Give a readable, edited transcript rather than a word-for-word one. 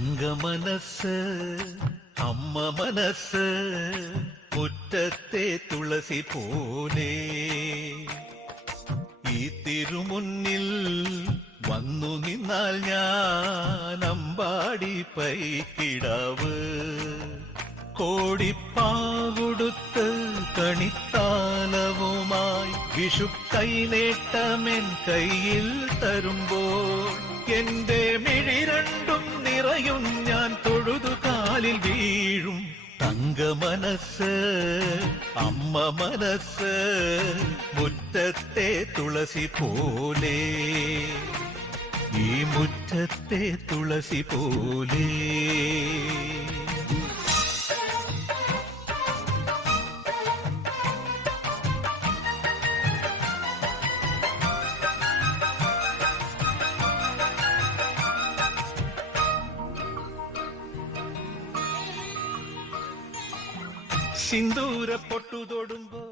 തങ്ക മനസ്സ് അമ്മ മനസ്സ് മുറ്റത്തെ തുളസി പോലെ ഈ തിരുമുന്നിൽ വന്നു നിന്നാൽ ഞാൻ അമ്പാടി പൈക്കിടാവ് കോടിപ്പാകൊടുത്ത് കണിത്താലവുമായി വിഷു കൈനേട്ടമെൻ കയ്യിൽ തരുമ്പോൾ എന്റെ മിഴി രണ്ടും നിറയും ഞാൻ തൊഴുതു കാലിൽ വീഴും തങ്ക മനസ്സ് അമ്മ മനസ്സ് മുറ്റത്തെ തുളസി പോലെ ഈ മുറ്റത്തെ തുളസി പോലെ സിന്ദൂര പൊട്ടു തൊടുമ്പോ